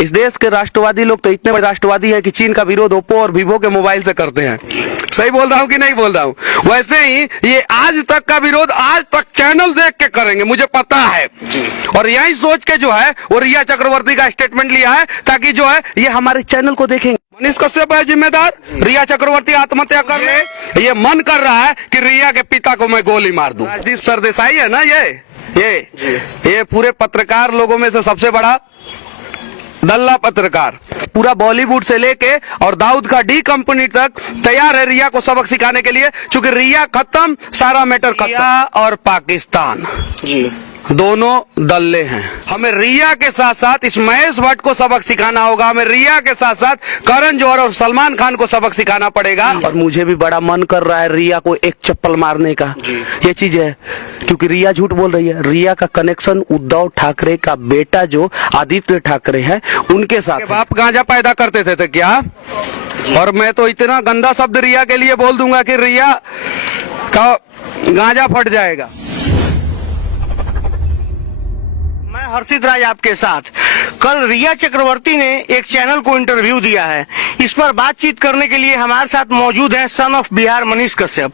इस देश के राष्ट्रवादी लोग तो इतने बड़े राष्ट्रवादी है कि चीन का विरोध ओप्पो और वीवो के मोबाइल से करते हैं। सही बोल रहा हूँ कि नहीं बोल रहा हूँ? वैसे ही ये आज तक का विरोध आज तक चैनल देख के करेंगे, मुझे पता है। और यही सोच के जो है वो रिया चक्रवर्ती का स्टेटमेंट लिया है ताकि जो है ये हमारे चैनल को देखेंगे। मनीष कश्यप है जिम्मेदार, रिया चक्रवर्ती आत्महत्या कर ले। ये मन कर रहा है कि रिया के पिता को मैं गोली मार दूं। राजदीप सरदेसाई है ना, ये पूरे पत्रकार लोगों में से सबसे बड़ा दल्ला पत्रकार। पूरा बॉलीवुड से लेके और दाऊद का डी कंपनी तक तैयार है रिया को सबक सिखाने के लिए, क्योंकि रिया खत्म, सारा मैटर खत्म। रिया और पाकिस्तान जी दोनों दल्ले हैं। हमें रिया के साथ साथ इस महेश भट्ट को सबक सिखाना होगा, हमें रिया के साथ साथ करण जौहर और सलमान खान को सबक सिखाना पड़ेगा। और मुझे भी बड़ा मन कर रहा है रिया को एक चप्पल मारने का। ये चीज है, क्योंकि रिया झूठ बोल रही है। रिया का कनेक्शन उद्धव ठाकरे का बेटा जो आदित्य ठाकरे है उनके साथ। बाप गांजा पैदा करते थे क्या? और मैं तो इतना गंदा शब्द रिया के लिए बोल दूंगा कि रिया का गांजा फट जाएगा। हर्षित राज आपके साथ। कल रिया चक्रवर्ती ने एक चैनल को इंटरव्यू दिया है। इस पर बातचीत करने के लिए हमारे साथ मौजूद हैं सन ऑफ बिहार मनीष कश्यप।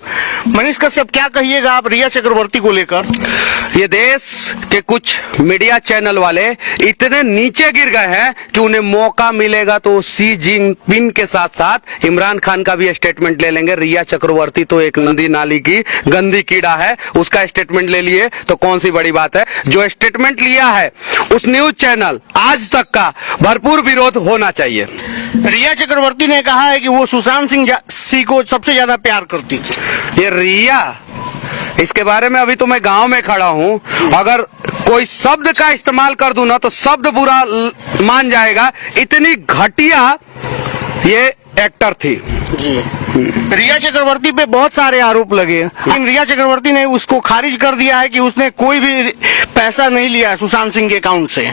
मनीष कश्यप, क्या कहिएगा आप रिया चक्रवर्ती को लेकर? ये देश के कुछ मीडिया चैनल वाले इतने नीचे गिर गए हैं कि उन्हें मौका मिलेगा तो शी जिनपिंग के साथ साथ इमरान खान का भी स्टेटमेंट ले लेंगे। रिया चक्रवर्ती तो एक नदी नाली की गंदी कीड़ा है, उसका स्टेटमेंट ले लिए तो कौन सी बड़ी बात है। जो स्टेटमेंट लिया है उस न्यूज चैनल आज तक का भरपूर विरोध होना चाहिए। रिया चक्रवर्ती ने कहा है कि वो सुशांत सिंह को सबसे ज्यादा प्यार करती थी। ये रिया, इसके बारे में अभी तो मैं गांव में खड़ा हूं, अगर कोई शब्द का इस्तेमाल कर दूं ना तो शब्द बुरा मान जाएगा। इतनी घटिया ये एक्टर थी जी। रिया चक्रवर्ती पे बहुत सारे आरोप लगे, लेकिन रिया चक्रवर्ती ने उसको खारिज कर दिया है कि उसने कोई भी पैसा नहीं लिया है सुशांत सिंह के अकाउंट से।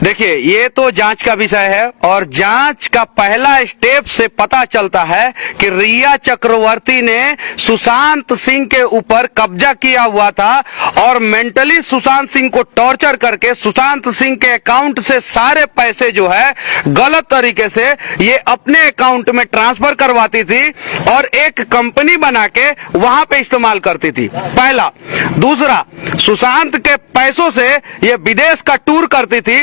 देखिए, ये तो जांच का विषय है और जांच का पहला स्टेप से पता चलता है कि रिया चक्रवर्ती ने सुशांत सिंह के ऊपर कब्जा किया हुआ था और मेंटली सुशांत सिंह को टॉर्चर करके सुशांत सिंह के अकाउंट से सारे पैसे जो है गलत तरीके से ये अपने अकाउंट में ट्रांसफर करवाती थी और एक कंपनी बना के वहां पे इस्तेमाल करती थी। पहला। दूसरा, सुशांत के पैसों से ये विदेश का टूर करती थी।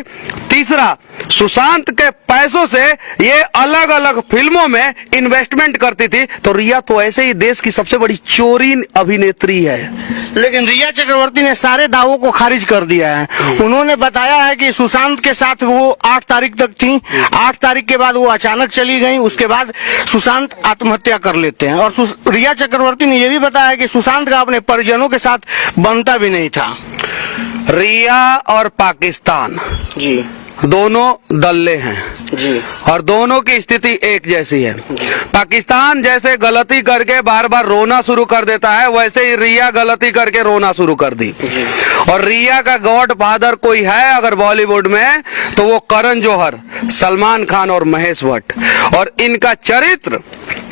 तीसरा, सुशांत के पैसों से ये अलग अलग फिल्मों में इन्वेस्टमेंट करती थी। तो रिया तो ऐसे ही देश की सबसे बड़ी चोरीन अभिनेत्री है। लेकिन रिया चक्रवर्ती ने सारे दावों को खारिज कर दिया है। उन्होंने बताया है कि सुशांत के साथ वो 8 तारीख तक थी, 8 तारीख के बाद वो अचानक चली गई, उसके बाद सुशांत आत्महत्या कर लेते हैं। और रिया चक्रवर्ती ने यह भी बताया कि सुशांत का अपने परिजनों के साथ बनता भी नहीं था। रिया और पाकिस्तान जी दोनों दल्ले हैं जी, और दोनों की स्थिति एक जैसी है। पाकिस्तान जैसे गलती करके बार बार रोना शुरू कर देता है, वैसे ही रिया गलती करके रोना शुरू कर दी। और रिया का गॉड फादर कोई है अगर बॉलीवुड में तो वो करण जौहर, सलमान खान और महेश भट्ट। और इनका चरित्र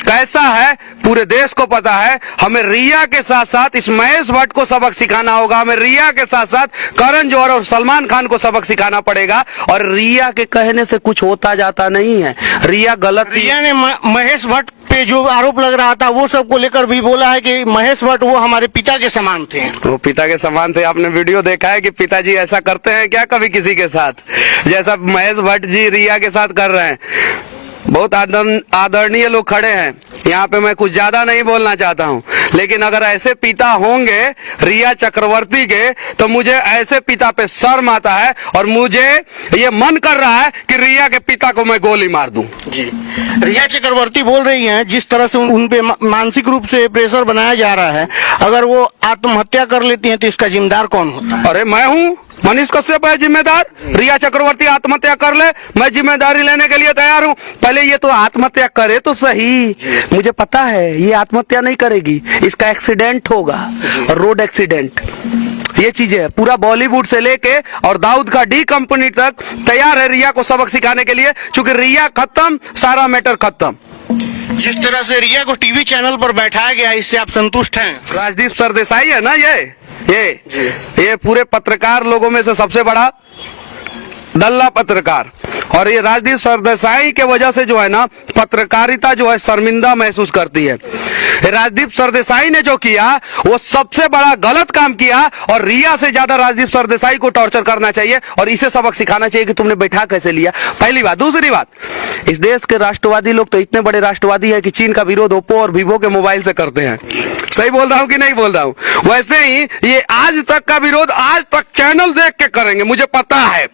कैसा है पूरे देश को पता है। हमें रिया के साथ साथ इस महेश भट्ट को सबक सिखाना होगा, हमें रिया के साथ साथ करण जौहर और सलमान खान को सबक सिखाना पड़ेगा। और रिया के कहने से कुछ होता जाता नहीं है। रिया गलत। रिया ने महेश भट्ट पे जो आरोप लग रहा था वो सब को लेकर भी बोला है कि महेश भट्ट वो हमारे पिता के समान थे। वो पिता के समान थे। आपने वीडियो देखा है कि पिताजी ऐसा करते हैं क्या कभी किसी के साथ, जैसा महेश भट्ट जी रिया के साथ कर रहे हैं? बहुत आदरणीय लोग खड़े हैं यहाँ पे, मैं कुछ ज्यादा नहीं बोलना चाहता हूँ, लेकिन अगर ऐसे पिता होंगे रिया चक्रवर्ती के तो मुझे ऐसे पिता पे शर्म आता है और मुझे ये मन कर रहा है कि रिया के पिता को मैं गोली मार दूं जी। रिया चक्रवर्ती बोल रही हैं जिस तरह से उन पे मानसिक रूप से प्रेशर बनाया जा रहा है, अगर वो आत्महत्या कर लेती हैं तो इसका जिम्मेदार कौन होता है? अरे मैं हूँ, मनीष कश्यप है जिम्मेदार। रिया चक्रवर्ती आत्महत्या कर ले, मैं जिम्मेदारी लेने के लिए तैयार हूँ। पहले ये तो आत्महत्या करे तो सही। मुझे पता है ये आत्महत्या नहीं करेगी, इसका एक्सीडेंट होगा, रोड एक्सीडेंट। ये चीजें है। पूरा बॉलीवुड से लेके और दाऊद का डी कंपनी तक तैयार है रिया को सबक सिखाने के लिए, क्योंकि रिया खत्म, सारा मैटर खत्म। जिस तरह से रिया को टीवी चैनल पर बैठाया गया, इससे आप संतुष्ट हैं? राजदीप सरदेसाई है ना, ये पूरे पत्रकार लोगों में से सबसे बड़ा दल्ला पत्रकार। और ये राजदीप सरदेसाई के वजह से जो है ना पत्रकारिता जो है शर्मिंदा महसूस करती है। राजदीप सरदेसाई ने जो किया वो सबसे बड़ा गलत काम किया और रिया से ज्यादा राजदीप सरदेसाई को टॉर्चर करना चाहिए और इसे सबक सिखाना चाहिए कि तुमने बैठा कैसे लिया। पहली बात। दूसरी बात, इस देश के राष्ट्रवादी लोग तो इतने बड़े राष्ट्रवादी है कि चीन का विरोध ओप्पो और वीवो के मोबाइल से करते हैं। सही बोल रहा हूं कि नहीं बोल रहा हूं? वैसे ही ये आज तक का विरोध आज तक चैनल देख के करेंगे, मुझे पता है।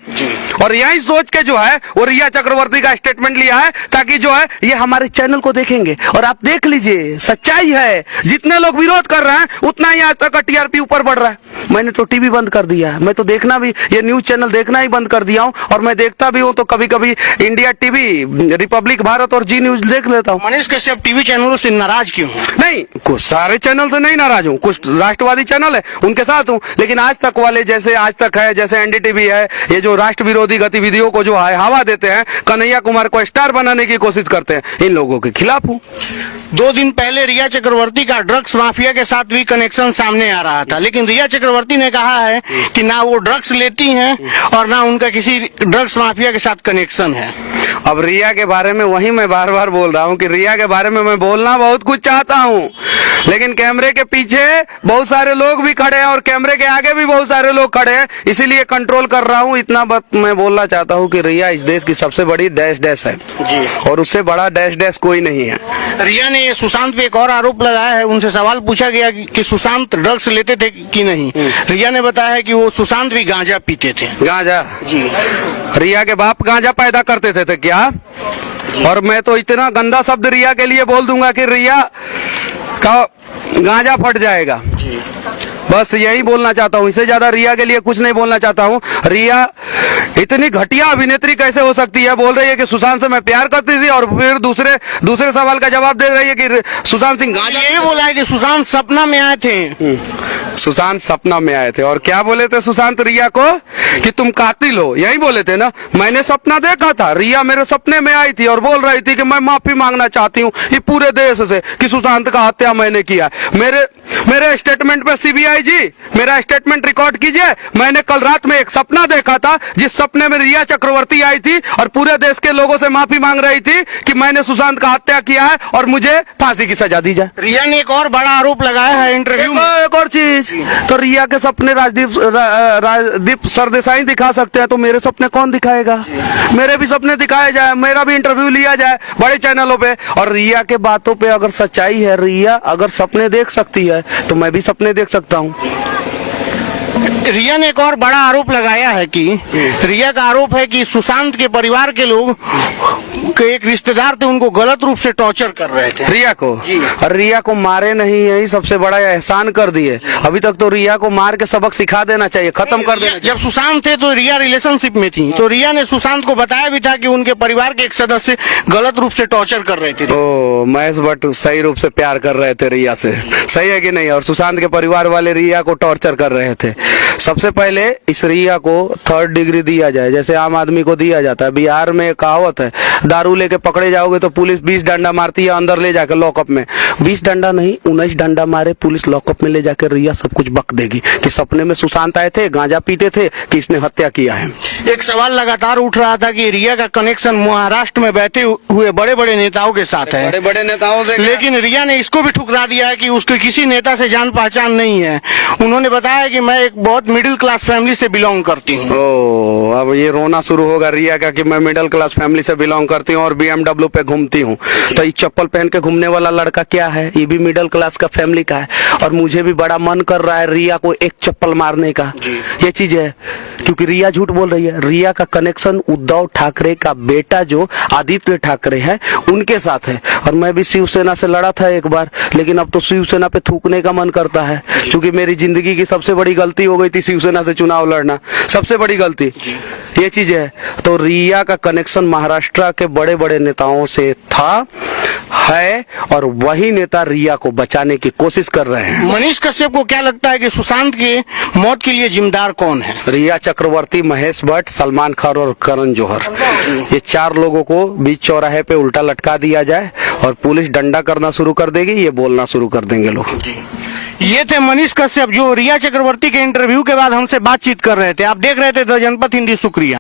और यही सोच के जो है वो रिया चक्रवर्ती का स्टेटमेंट लिया है ताकि जो है ये हमारे चैनल को देखेंगे। और आप देख लीजिए, सच्चाई है, जितने लोग विरोध कर रहे हैं उतना ही आज तक का टीआरपी ऊपर बढ़ रहा है। मैंने तो टीवी बंद कर दिया है, मैं तो देखना भी, ये न्यूज चैनल देखना ही बंद कर दिया हूं। और मैं देखता भी हूं तो कभी कभी इंडिया टीवी, रिपब्लिक भारत और जी न्यूज देख लेता हूं। मनीष कश्यप टीवी चैनलों से नाराज क्यों हैं? नहीं, कुछ सारे चैनल से नहीं नाराज हूँ, कुछ राष्ट्रवादी चैनल है उनके साथ हूँ, लेकिन आज तक वाले जैसे आज तक है, जैसे एनडीटीवी है, ये जो राष्ट्र विरोधी गतिविधियों को जो है हवा देते हैं, कन्हैया कुमार को स्टार बनाने की कोशिश करते हैं, इन लोगों के खिलाफ हूँ। 2 दिन पहले रिया चक्रवर्ती का ड्रग्स माफिया के साथ भी कनेक्शन सामने आ रहा था, लेकिन रिया चक्रवर्ती ने कहा है कि ना वो ड्रग्स लेती हैं और ना उनका किसी ड्रग्स माफिया के साथ कनेक्शन है। अब रिया के बारे में वही मैं बार बार बोल रहा हूँ कि रिया के बारे में मैं बोलना बहुत कुछ चाहता हूँ, लेकिन कैमरे के पीछे बहुत सारे लोग भी खड़े हैं और कैमरे के आगे भी बहुत सारे लोग खड़े हैं, इसीलिए कंट्रोल कर रहा हूँ। इतना बात मैं बोलना चाहता हूँ कि रिया इस देश की सबसे बड़ी डैश डैश है जी, और उससे बड़ा डैश डैश कोई नहीं है। रिया ने सुशांत पे एक और आरोप लगाया है, उनसे सवाल पूछा गया कि सुशांत ड्रग्स लेते थे कि नहीं। रिया ने बताया है कि वो सुशांत भी गांजा पीते थे। गांजा? जी। रिया के बाप गांजा पैदा करते थे क्या? और मैं तो इतना गंदा शब्द रिया के लिए बोल दूंगा कि रिया का गांजा फट जाएगा। बस यही बोलना चाहता हूँ, इससे ज्यादा रिया के लिए कुछ नहीं बोलना चाहता हूँ। रिया इतनी घटिया अभिनेत्री कैसे हो सकती है? बोल रही है कि सुशांत से मैं प्यार करती थी और फिर दूसरे सवाल का जवाब दे रही है कि सुशांत सिंह गांजा। ये भी बोला है कि सुशांत सपना में आए थे। सुशांत सपना में आए थे और क्या बोले थे सुशांत रिया को कि तुम कातिल हो, यही बोले थे ना। मैंने सपना देखा था, रिया मेरे सपने में आई थी और बोल रही थी कि मैं माफी मांगना चाहती हूँ ये पूरे देश से कि सुशांत का हत्या मैंने किया। मेरे स्टेटमेंट पे सीबीआई जी मेरा स्टेटमेंट रिकॉर्ड कीजिए। मैंने कल रात में एक सपना देखा था जिस सपने में रिया चक्रवर्ती आई थी और पूरे देश के लोगों से माफी मांग रही थी कि मैंने सुशांत का हत्या किया है और मुझे फांसी की सजा दी जाए। रिया ने एक और बड़ा आरोप लगाया है इंटरव्यू में। एक और चीज, तो रिया के सपने राजदीप सरदेसाई दिखा सकते हैं, तो मेरे सपने कौन दिखाएगा? मेरे भी सपने दिखाए जाए, मेरा भी इंटरव्यू लिया जाए बड़े चैनलों पे। और रिया के बातों पे अगर सच्चाई है, रिया अगर सपने देख सकती है तो मैं भी सपने देख सकता हूँ। रिया ने एक और बड़ा आरोप लगाया है कि रिया का आरोप है कि सुशांत के परिवार के लोग के एक रिश्तेदार थे, उनको गलत रूप से टॉर्चर कर रहे थे रिया को। और रिया को मारे नहीं, यही सबसे बड़ा एहसान कर दिए। अभी तक तो रिया को मार के सबक सिखा देना चाहिए, खत्म कर देना। जब सुशांत थे तो रिया रिलेशनशिप में थी, तो रिया ने सुशांत को बताया भी था कि उनके परिवार के एक सदस्य गलत रूप से टॉर्चर कर रहे थे। ओ, महेश भट्ट सही रूप से प्यार कर रहे थे रिया से, सही है कि नहीं? और सुशांत के परिवार वाले रिया को टॉर्चर कर रहे थे। सबसे पहले इस रिया को 3rd डिग्री दिया जाए, जैसे आम आदमी को दिया जाता है। बिहार में कहावत है, दारू लेके पकड़े जाओगे तो पुलिस 20 डंडा मारती है अंदर ले जाकर लॉकअप में। 20 डंडा नहीं, 19 डंडा मारे पुलिस लॉकअप में ले जाकर रिया सब कुछ बक देगी कि सपने में सुशांत आए थे, गांजा पीते थे, कि इसने हत्या किया है। एक सवाल लगातार उठ रहा था कि रिया का कनेक्शन महाराष्ट्र में बैठे हुए बड़े बड़े नेताओं के साथ है। बड़े बड़े नेताओं से? लेकिन रिया ने इसको भी ठुकरा दिया है कि उसके किसी नेता से जान पहचान नहीं है। उन्होंने बताया कि मैं एक बहुत मिडिल क्लास फैमिली से बिलोंग करती हूँ। ओ, अब ये रोना शुरू होगा रिया का कि मैं मिडिल क्लास फैमिली से बिलोंग करती हूँ और BMW पे घूमती हूँ। तो ये चप्पल पहन के घूमने वाला लड़का क्या है? ये भी मिडिल क्लास का फैमिली का है। और मुझे भी बड़ा मन कर रहा है रिया को एक चप्पल मारने का। ये चीज है, क्योंकि रिया झूठ बोल रही है। रिया का कनेक्शन उद्धव ठाकरे का बेटा जो आदित्य ठाकरे है उनके साथ है। और मैं भी शिवसेना से लड़ा था एक बार, लेकिन अब तो शिवसेना पे थूकने का मन करता है, क्योंकि मेरी जिंदगी की सबसे बड़ी गलती हो गई थी शिवसेना से चुनाव लड़ना, सबसे बड़ी गलती ये चीज है। तो रिया का कनेक्शन महाराष्ट्र के बड़े बड़े नेताओं से था, है, और वही नेता रिया को बचाने की कोशिश कर रहे हैं। मनीष कश्यप को क्या लगता है कि सुशांत के मौत के लिए जिम्मेदार कौन है? रिया चक्रवर्ती, महेश भट्ट, सलमान खान और करण जौहर, ये 4 लोगों को बीच चौराहे पे उल्टा लटका दिया जाए और पुलिस डंडा करना शुरू कर देगी, ये बोलना शुरू कर देंगे लोग। ये थे मनीष कश्यप जो रिया चक्रवर्ती के इंटरव्यू के बाद हमसे बातचीत कर रहे थे। आप देख रहे थे द जनपथ हिंदी। शुक्रिया।